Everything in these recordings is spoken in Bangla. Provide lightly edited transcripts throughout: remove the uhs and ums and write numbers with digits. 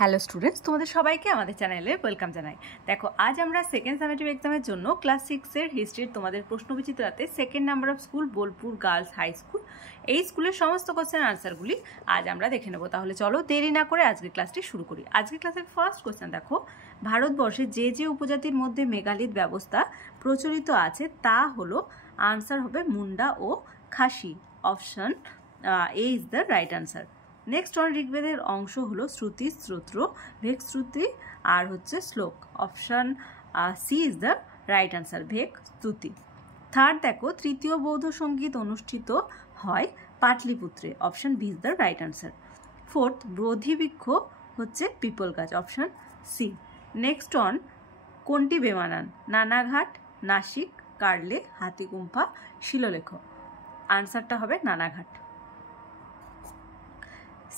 হ্যালো স্টুডেন্টস, তোমাদের সবাইকে আমাদের চ্যানেলে ওয়েলকাম জানাই। দেখো, আজ আমরা সেকেন্ড সামেটিভ এক্সামের জন্য ক্লাস 6-এর হিস্ট্রির তোমাদের প্রশ্নবিচিত্রাতে second number of school Bolpur girls high school এই স্কুলের সমস্ত কোশ্চেন আনসারগুলি আজ আমরা দেখে নেব। তাহলে চলো দেরি না করে আজকের ক্লাসটি শুরু করি। আজকের ক্লাসের ফার্স্ট কোশ্চেন দেখো, ভারতবর্ষে যে যে উপজাতির মধ্যে মেগালিথ ব্যবস্থা প্রচলিত আছে তা হলো, আনসার হবে মুন্ডা ও Khasi. Option A is the right answer. Next one, ঋগ্বেদের অংশ হলো শ্রুতি, স্তোত্র, ভেক শ্রুতি আর হচ্ছে শ্লোক। Option C is the right answer, ভেক স্তুতি। থার্ড দেখো, তৃতীয় বৌদ্ধ সঙ্গীত অনুষ্ঠিত হয় পাটলিপুত্রে। Option B is the right answer. Fourth, বোধিবৃক্ষ হচ্ছে পিপল গাছ। Option C. নেক্সট অন, কোনটি বেমানান? নানাঘাট, নাসিক, কার্লে, হাতিগুম্ফা, শিলালেখ। আনসারটা হবে নানাঘাট।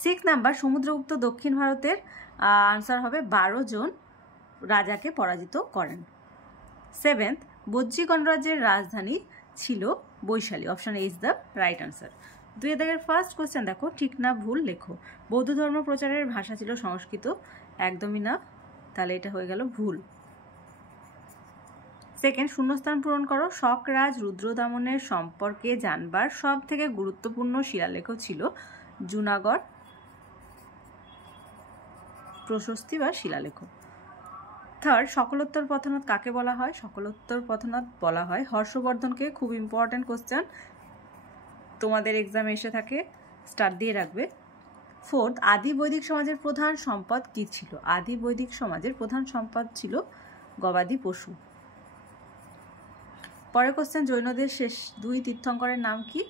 6 নাম্বার, সমুদ্রগুপ্ত দক্ষিণ ভারতের আনসার হবে 12 জন রাজাকে পরাজিত করেন। 7th, বজ্জী গণরাজ্যের রাজধানী ছিল Vaishali. Option A is the right answer. 2 দাগের ফার্স্ট কোশ্চেন দেখো, ঠিক না ভুল লেখো। বৌদ্ধ ধর্ম প্রচারের ভাষা ছিল সংস্কৃত। একদমই না, তাহলে এটা হয়ে গেল ভুল। সেকেন্ড, শূন্যস্থান পূরণ করো। শক রাজ রুদ্রদামনের সম্পর্কে জানবার সব থেকে গুরুত্বপূর্ণ শিলালেখ ছিল জুনাগড় প্রশস্তি বা শিলালেখ। থার্ড, সকলোত্তর পথনাথ কাকে বলা হয়? সকলোত্তর পথনাথ বলা হয় হর্ষবর্ধনকে। খুব ইম্পর্ট্যান্ট কোশ্চেন, তোমাদের এক্সামে এসে থাকে, স্টার দিয়ে রাখবে। ফোর্থ, আদি বৈদিক সমাজের প্রধান সম্পদ কি ছিল? আদি বৈদিক সমাজের প্রধান সম্পদ ছিল গবাদি পশু। পরের কোশ্চেন, জৈনদের শেষ 2 তীর্থঙ্করের নাম কি?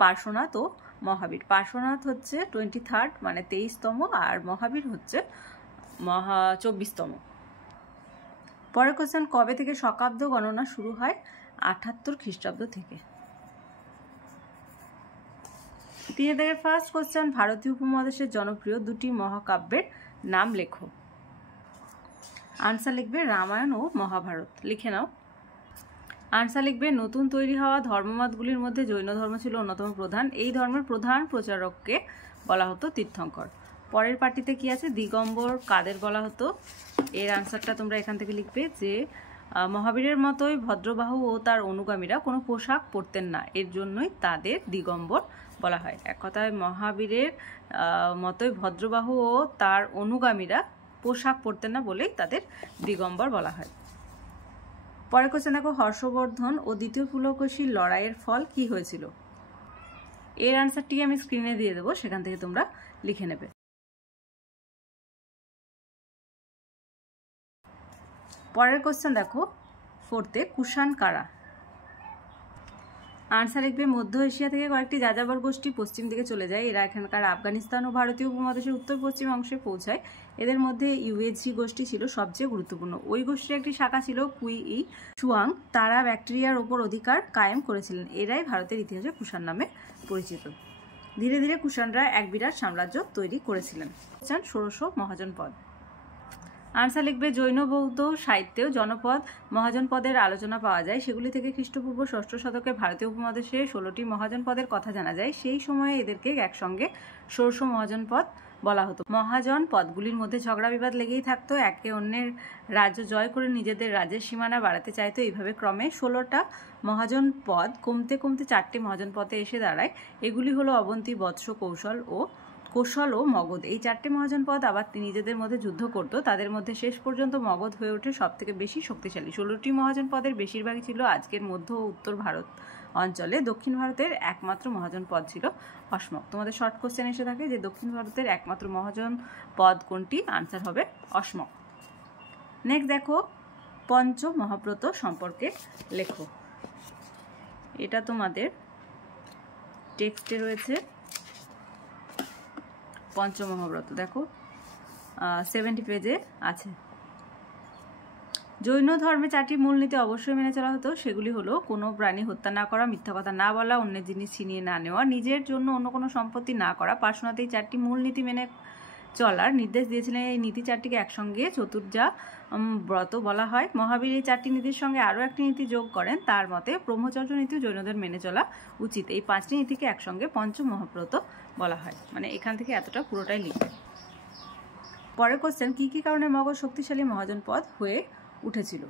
পার্শ্বনাথ ও মহাবীর। পার্শ্বনাথ হচ্ছে 23rd মানে 23তম, আর মহাবীর হচ্ছে 24তম। পরের কোশ্চেন, কবে থেকে শকাব্দ গণনা শুরু হয়? 78 খ্রিস্টাব্দ থেকে। 3 দাগের ফার্স্ট কোশ্চেন, ভারতীয় উপমহাদেশের জনপ্রিয় 2টি মহাকাব্যের নাম লেখো। আনসার লিখবে রামায়ণ ও মহাভারত। লিখে নাও। আনসার লিখবে নতুন তৈরি হওয়া ধর্মমতগুলির মধ্যে জৈন ধর্ম ছিল অন্যতম প্রধান। এই ধর্মের প্রধান প্রচারককে বলা হতো তীর্থঙ্কর। পরের পার্টিতে কি আছে? দিগম্বর কাদের বলা হতো? এর আনসারটা তোমরা এখান থেকে লিখবে যে মহাবীরের মতোই ভদ্রবাহু ও তার অনুগামীরা কোনো পোশাক পরতেন না, এর জন্যই তাদের দিগম্বর বলা হয়। এক কথায় মহাবীরের মতোই ভদ্রবাহু ও তার অনুগামীরা পোশাক পরতেন না বলেই তাদের দিগম্বর বলা হয়। পরের কোশ্চেন দেখো, হর্ষবর্ধন ও দ্বিতীয় পুলকেশীর লড়াইয়ের ফল কি হয়েছিল? এর আনসারটি আমি স্ক্রিনে দিয়ে দেবো, সেখান থেকে তোমরা লিখে নেবে। পরের কোশ্চেন দেখো, 4th, কুষাণ কারা? আনসার লিখবে মধ্য এশিয়া থেকে কয়েকটি যাযাবর গোষ্ঠী পশ্চিম দিকে চলে যায়। এরা এখানকার আফগানিস্তান ও ভারতীয় উপমহাদেশের উত্তর পশ্চিম অংশে পৌঁছায়। এদের মধ্যে ইউএঝি গোষ্ঠী ছিল সবচেয়ে গুরুত্বপূর্ণ। ওই গোষ্ঠীর একটি শাখা ছিল কুই চুয়াং। তারা ব্যাকটেরিয়ার ওপর অধিকার কায়েম করেছিলেন। এরাই ভারতের ইতিহাসে কুষাণ নামে পরিচিত। ধীরে ধীরে কুষাণরা এক বিরাট সাম্রাজ্য তৈরি করেছিলেন। ষোড়শ মহাজনপদ। আনসার লিখবে জৈন বৌদ্ধ সাহিত্যেও জনপদ মহাজনপদের আলোচনা পাওয়া যায়। সেগুলি থেকে খ্রিস্টপূর্ব 6ষ্ঠ শতকে ভারতীয় উপমহাদেশে 16টি মহাজনপদের কথা জানা যায়। সেই সময়ে এদেরকে একসঙ্গে ষোড়শ মহাজনপদ বলা হতো। মহাজন পদগুলির মধ্যে ঝগড়া বিবাদ লেগেই থাকতো। একে অন্যের রাজ্য জয় করে নিজেদের রাজ্যের সীমানা বাড়াতে চাইতো। এইভাবে ক্রমে 16টা মহাজন পদ কমতে কমতে 4টে মহাজন পদে এসে দাঁড়ায়। এগুলি হলো অবন্তী, বৎস, কৌশল ও মগধ। এই 4টে মহাজন পদ আবার নিজেদের মধ্যে যুদ্ধ করত। তাদের মধ্যে শেষ পর্যন্ত মগধ হয়ে ওঠে সব থেকে বেশি শক্তিশালী। 16টি মহাজন পদের বেশিরভাগই ছিল আজকের মধ্য ও উত্তর ভারত অঞ্চলে। দক্ষিণ ভারতের একমাত্র মহাজন পদ ছিল অসমক। তোমাদের শর্ট কোশ্চেন এসে থাকে যে দক্ষিণ ভারতের একমাত্র মহাজন পদ কোনটি? আনসার হবে অসমক। নেক্সট দেখো, পঞ্চ মহাব্রত সম্পর্কে লেখো। এটা তোমাদের টেক্সটে রয়েছে। পঞ্চমহাব্রত দেখো 70 পেজে আছে। জৈন ধর্মে 4টি মূলনীতি অবশ্যই মেনে চলা হতো। সেগুলি হলো কোনো প্রাণী হত্যা না করা, মিথ্যা কথা না বলা, অন্যের জিনিস ছিনিয়ে না নেওয়া, নিজের জন্য অন্য কোনো সম্পত্তি না করা। পার্শ্বনাথ এই 4টি মূলনীতি মেনে চলার নির্দেশ দিয়েছিলেন। এই নীতি 4টিকে একসঙ্গে চতুর্যা ব্রত বলা হয়। মহাবীর এই 4টি নীতির সঙ্গে আরও একটি নীতি যোগ করেন। তার মতে ব্রহ্মচর্য নীতি জৈনদের মেনে চলা উচিত। এই 5টি নীতিকে একসঙ্গে পঞ্চ মহাব্রত বলা হয়। মানে এখান থেকে এতটা পুরোটাই লিখবে। পরের কোশ্চেন, কি কি কারণে মগধ শক্তিশালী মহাজনপদ হয়ে উঠেছিল?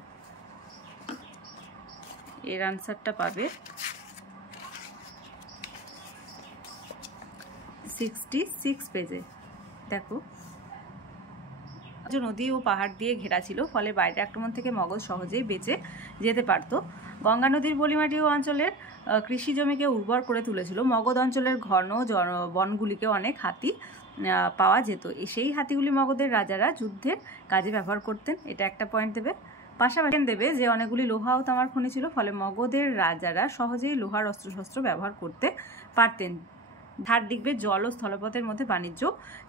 এর আনসারটা পাবে 66 পেজে। দেখো, নদী ও পাহাড় দিয়ে ঘেরা ছিল, ফলে বাইরের আক্রমণ থেকে মগধ সহজেই বেঁচে যেতে পারত। গঙ্গা নদীর পলিমাটি ও অঞ্চলের কৃষি জমিকে উর্বর করে তুলেছিল। মগধ অঞ্চলের ঘন বনগুলিকে অনেক হাতি পাওয়া যেত। সেই হাতিগুলি মগধের রাজারা যুদ্ধের কাজে ব্যবহার করতেন। এটা একটা পয়েন্ট দেবে। পাশাপাশি দেবে যে অনেকগুলি লোহা ও তামার খনি ছিল, ফলে মগধের রাজারা সহজেই লোহার অস্ত্রশস্ত্র ব্যবহার করতে পারতেন। ধার দিকবে জল ও স্থলপথের মধ্যে বাণিজ্য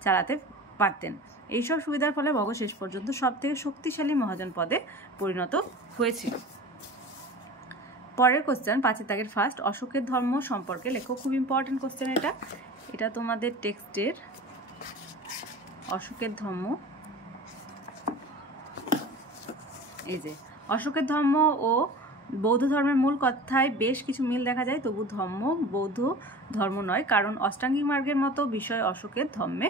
চালাতে পারতেন। এইসব সুবিধার ফলে মগধ শেষ পর্যন্ত সবথেকে শক্তিশালী মহাজনপদে পরিণত হয়েছিল। পরের কোশ্চেন, 5 দাগের ফার্স্ট, অশোকের ধর্ম সম্পর্কে লেখো। খুব ইম্পর্টেন্ট কোশ্চেন এটা তোমাদের টেক্সটের। অশোকের ধর্ম, এই যে অশোকের ধর্ম ও বৌদ্ধ ধর্মের মূল কথায় বেশ কিছু মিল দেখা যায়, তবু ধর্ম বৌদ্ধ ধর্ম নয়, কারণ অষ্টাঙ্গিক মার্গের মতো বিষয় অশোকের ধর্মে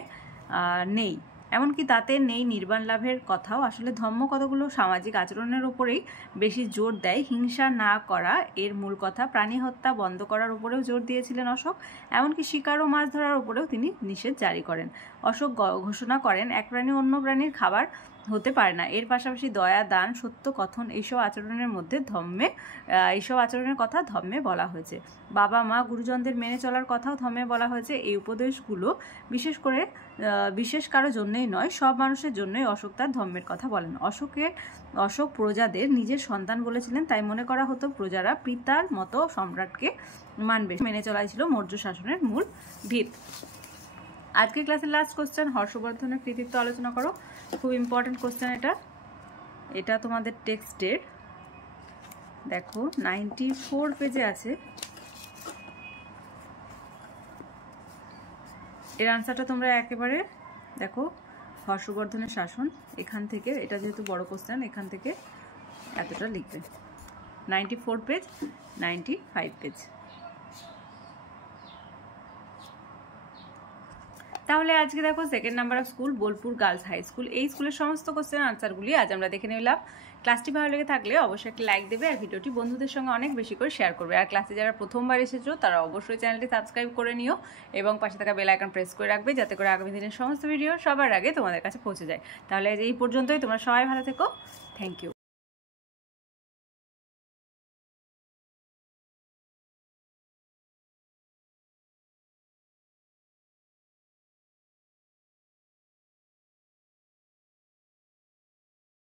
নেই। এমনকি তাতে নেই নির্বাণ লাভের কথাও। আসলে ধর্ম কতগুলো সামাজিক আচরণের উপরেই বেশি জোর দেয়। হিংসা না করা এর মূল কথা। প্রাণী হত্যা বন্ধ করার উপরেও জোর দিয়েছিলেন অশোক। এমনকি শিকার ও মাছ ধরার উপরেও তিনি নিষেধ জারি করেন। অশোক ঘোষণা করেন, এক প্রাণী অন্য প্রাণীর খাবার হতে পারে না। এর পাশাপাশি দয়া, দান, সত্য কথন এইসব আচরণের মধ্যে এইসব আচরণের কথা ধর্মে বলা হয়েছে। বাবা মা গুরুজনদের মেনে চলার কথাও ধর্মে বলা হয়েছে। এই উপদেশগুলো বিশেষ কারোর জন্যই নয়, সব মানুষের জন্যই অশোক তার ধর্মের কথা বলেন। অশোক প্রজাদের নিজের সন্তান বলেছিলেন, তাই মনে করা হতো প্রজারা পিতার মতো সম্রাটকে মানবে। মেনে চলাই ছিল মৌর্য শাসনের মূল ভিত। আজকের ক্লাসের লাস্ট কোশ্চেন, হর্ষবর্ধনের কৃতিত্ব আলোচনা করো। খুব ইম্পর্টেন্ট কোশ্চেন এটা তোমাদের টেক্সটের। দেখো 94 পেজে আছে। এর আনসারটা তোমরা একেবারে দেখো, হর্ষবর্ধনের শাসন, এখান থেকে, এটা যেহেতু বড় কোশ্চেন, এখান থেকে এতটা লিখবে। 94 পেজ, 95 পেজ। তাহলে আজকে দেখো second number of school Bolpur girls high school, এই স্কুলের সমস্ত কোশ্চেন আনসারগুলি আজ আমরা দেখে নিলাম। ক্লাসটি ভালো লেগে থাকলে অবশ্যই একটা লাইক দেবে আর ভিডিওটি বন্ধুদের সঙ্গে অনেক বেশি করে শেয়ার করবে। আর ক্লাসে যারা প্রথমবার এসেছো তারা অবশ্যই চ্যানেলটি সাবস্ক্রাইব করে নিও এবং পাশে থাকা বেল আইকন প্রেস করে রাখবে, যাতে করে আগামী দিনের সমস্ত ভিডিও সবার আগে তোমাদের কাছে পৌঁছে যায়। তাহলে এই পর্যন্তই, তোমরা সবাই ভালো থেকো। Thank you.